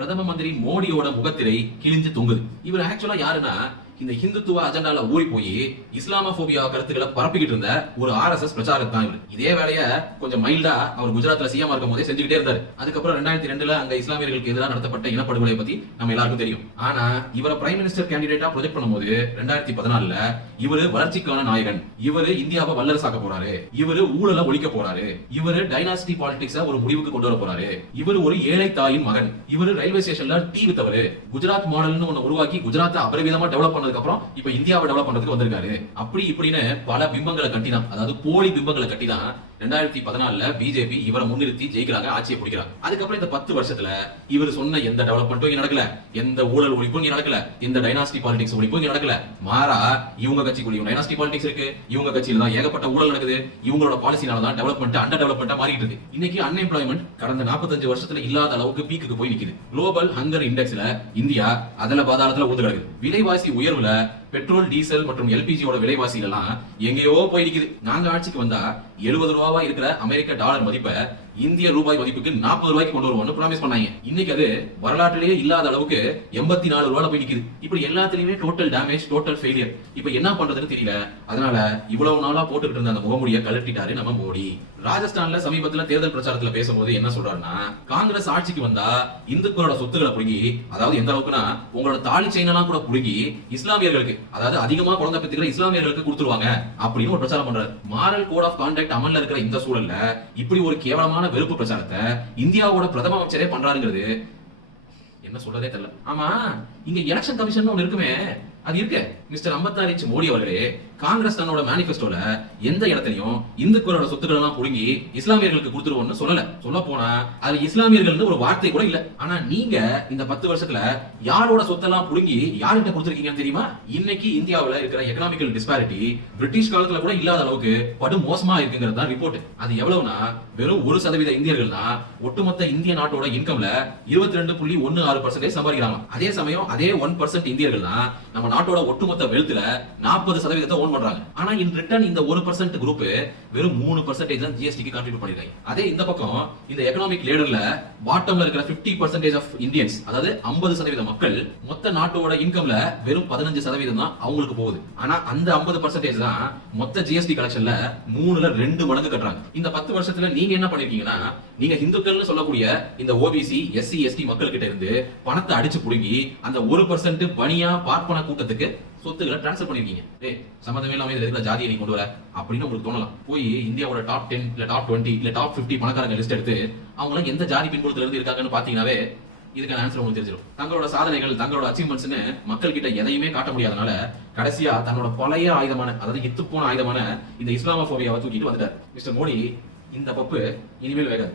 பிரதம மந்திரி மோடியோட முகத்திரை கிழிஞ்சு தொங்குது. இவர் ஆக்சுவலா யாருன்னா இந்த ஹிந்துத்துவ அஜெண்டால ஊறி போய் இஸ்லாமோபியா கருத்துக்களை பரப்பிக்கிட்டு இருந்த ஒரு ஆர்எஸ்எஸ் பிரச்சாரக் தான் இவர். இதே வேலைய கொஞ்சம் மைல்டா அவர் குஜராத்ல சிஎம் இருக்கும் போதே செஞ்சுக்கிட்டே இருந்தார். அதுக்கப்புறம் ரெண்டாயிரத்தி ரெண்டுல அங்க இஸ்லாமியர்களுக்கு எதிராக நடத்தப்பட்ட இனப்படுகொலை பத்தி நம்ம எல்லாருக்கும் தெரியும். ஆனா இவரை பிரைம் மினிஸ்டர் கேண்டிடேட்டா ப்ரொஜெக்ட் பண்ணும்போது ரெண்டாயிரத்தி பதினாலுல இவரு வளர்ச்சிக்கான நாயகன். இவரு இந்தியாவை வல்லரசாக்க போறாரு. இவரு ஊழலை ஒழிக்க போறாரு. இவரு டைனாசிட்டி பாலிடிக்ஸ ஒரு முடிவுக்கு கொண்டு வர போறாரு. இவர் ஒரு ஏழை தாயின் மகன். இவரு ரயில்வே ஸ்டேஷன்ல டீ வித்தவர். குஜராத் மாடல்னு ஒன்னு உருவாக்கி குஜராத்தை அபரிவிதமா டெவலப் பண்ண அப்புறம் இப்ப இந்தியாவை டெவலப் பண்றதுக்கு வந்திருக்காரு. அப்படி இப்படின்னு பல பிம்பங்களை கட்டி தான் அதாவது போலி பிம்பங்களை கட்டி தான் ரெண்டாயிரத்தி பதினாலுல பிஜேபி இவரை முன்னிறுத்தி ஜெயிக்கிறாங்க ஆட்சியை பிடிக்கிறாங்க. அதுக்கப்புறம் இந்த பத்து வருஷத்துல இவர் சொன்ன எந்த டெவலப்மெண்ட்டும் இங்க நடக்கல. எந்த ஊழல் ஒழிப்பும் இங்க நடக்கல. எந்த டைனாஸ்டி பாலிடிக்ஸ் ஒழிப்பும் இங்க நடக்கல. மாறா இவங்க கட்சிக்குள்ள டைனாஸ்டி பாலிடிக்ஸ் இருக்கு. இவங்க கட்சியில தான் ஏகப்பட்ட ஊழல் நடக்குது. இவங்களோட பாலிசினால தான் டெவலப்மெண்ட் அண்டர் டெவலப்மெண்டா மாறிட்டு இருக்கு. இன்னைக்கு அன்எம்ப்ளாய்மெண்ட் கடந்த 45 வருஷத்துல இல்லாத அளவுக்கு பீக்குக்கு போய் நிக்குது. குளோபல் ஹங்கர் இண்டெக்ஸ்ல இந்தியா அதல பாதாளத்துல ஊந்து கிடக்குது. விலைவாசி உயர்வுல பெட்ரோல் டீசல் மற்றும் எல்பிஜியோட விலைவாசிகள் எல்லாம் எங்கேயோ போய் நாங்க ஆட்சிக்கு வந்தா எழுபது ரூபாவா இருக்கிற அமெரிக்க டாலர் மதிப்பை இந்திய ரூபாய் மதிப்புக்கு நாற்பது ரூபாய்க்கு கொண்டு வருவோம்னு ப்ராமிஸ் பண்ணாங்க. இன்னைக்கு அது வரலாற்றிலேயே இல்லாத அளவுக்கு எண்பத்தி நாலு ரூபாய் போய் நிற்குது இப்படி எல்லாத்துலயுமே டோட்டல் டேமேஜ் டோட்டல் ஃபெயிலியர் இப்ப என்ன பண்றதுன்னு தெரியல. அதனால இவ்வளவு நாளா போட்டுக்கிட்டு இருந்த அந்த முகமூடியை கழட்டிட்டாரு நம்ம மோடி. ராஜஸ்தான்ல சமீபத்துல தேர்தல் பிரச்சாரத்துல பேசும்போது என்ன சொல்றாருன்னா காங்கிரஸ் ஆட்சிக்கு வந்தா இந்துக்களோட சொத்துக்களை புடுங்கி அதாவது எந்த அளவுக்குன்னா உங்களோட தாலி செயினெல்லாம் கூட புடுங்கி இஸ்லாமியர்களுக்கு அதாவது அதிகமா குழந்தை பெற்றுக்கிற இஸ்லாமியர்களுக்கு கொடுத்துருவாங்க அப்படின்னு ஒரு பிரச்சாரம் பண்றாரு. மாரல் கோட் ஆஃப் கான்டாக்ட் அமல்ல இருக்கிற இந்த சூழல்ல இப்படி ஒரு கேவலமான வெறுப்பு பிரச்சாரத்தை இந்தியாவோட பிரதம அமைச்சரே பண்றாருங்கிறது. என்ன சொல்றதே தெரியல. ஆமா இங்க எலெக்ஷன் கமிஷன் ஒண்ணு இருக்குமே. அது இருக்கு மிஸ்டர் அம்பத்தார் மோடி அவர்களே காங்கிரஸ் தன்னோட மேனிஃபெஸ்டோல எந்த இடத்துலயும் இந்துக்களோட சொத்துக்கள் எல்லாம் புடுங்கி இஸ்லாமியர்களுக்கு கொடுத்துருவோம்னு சொல்லல. சொல்ல போனா அது இஸ்லாமியர்கள்னு ஒரு வார்த்தை கூட இல்ல. ஆனா நீங்க இந்த பத்து வருஷத்துல யாரோட சொத்தெல்லாம் புடுங்கி யார்கிட்ட கொடுத்துருக்கீங்கன்னு தெரியுமா? இன்னைக்கு இந்தியாவுல இருக்கிற எக்கனாமிக்கல் டிஸ்பாரிட்டி பிரிட்டிஷ் காலத்துல கூட இல்லாத அளவுக்கு படு மோசமா இருக்குங்கிறது தான் ரிப்போர்ட் அது எவ்வளவுனா வெறும் ஒரு சதவீத இந்தியர்கள் தான் ஒட்டுமொத்த இந்திய நாட்டோட இன்கம்ல இருபத்தி ரெண்டு புள்ளி ஒன்னு ஆறு பர்சன்டேஜ் சம்பாதிக்கிறாங்க அதே சமயம் அதே ஒன் பர்சன்ட் இந்தியர்கள் தான் நம்ம நாட்டோட ஒட்டுமொத்த வெல்த்ல நாற்பது சதவீதத்தை ஓன் பண்றாங்க. ஆனா இன் ரிட்டர்ன் இந்த ஒரு பர்சன்ட் குரூப் வெறும் மூணு பர்சன்டேஜ் தான் ஜிஎஸ்டிக்கு கான்ட்ரிபியூட் பண்ணிருக்காங்க. அதே இந்த பக்கம் இந்த எக்கனாமிக் லேடர்ல பாட்டம்ல இருக்கிற 50% பர்சன்டேஜ் ஆஃப் இந்தியன்ஸ் அதாவது 50% சதவீத மக்கள் மொத்த நாட்டோட இன்கம்ல வெறும் பதினஞ்சு சதவீதம் தான் அவங்களுக்கு போகுது. ஆனா அந்த 50% பர்சன்டேஜ் தான் மொத்த ஜிஎஸ்டி கலெக்ஷன்ல மூணுல ரெண்டு மடங்கு கட்டுறாங்க. இந்த பத்து வருஷத்துல நீங்க என்ன பண்ணிருக்கீங்கன்னா நீங்க இந்துக்கள்னு சொல்லக்கூடிய இந்த ஓபிசி எஸ்சி எஸ்டி மக்கள் கிட்ட இருந்து பணத்தை அடிச்சு புடுங்கி அந்த ஒரு பர்சன்ட் பனியா பார்ப்பன கூட்டத்துக்கு சொத்துக்களை டிரான்ஸ்ஃபர் பண்ணிருக்கீங்க. ஏ சம்மந்தமே இல்லாம இதுல இருக்கிற ஜாதியை நீ கொண்டு வர அப்படின்னு உங்களுக்கு தோணலாம். போய் இந்தியாவோட டாப் டென் இல்ல டாப் டுவெண்ட்டி இல்ல டாப் 50 பணக்காரங்க லிஸ்ட் எடுத்து அவங்களும் எந்த ஜாதி பின்புலத்துல இருந்து இருக்காங்கன்னு பாத்தீங்கன்னாவே இதுக்கான ஆன்சர் உங்களுக்கு தெரிஞ்சிடும். தங்களோட சாதனைகள் தங்களோட அச்சீவ்மெண்ட்ஸ்னு மக்கள் கிட்ட எதையுமே காட்ட முடியாதனால கடைசியா தன்னோட பழைய ஆயுதமான அதாவது இத்து போன ஆயுதமான இந்த இஸ்லாமோபியாவை தூக்கிட்டு வந்துட்டார். மிஸ்டர் மோடி இந்த பப்பு இனிமேல் வேகாது.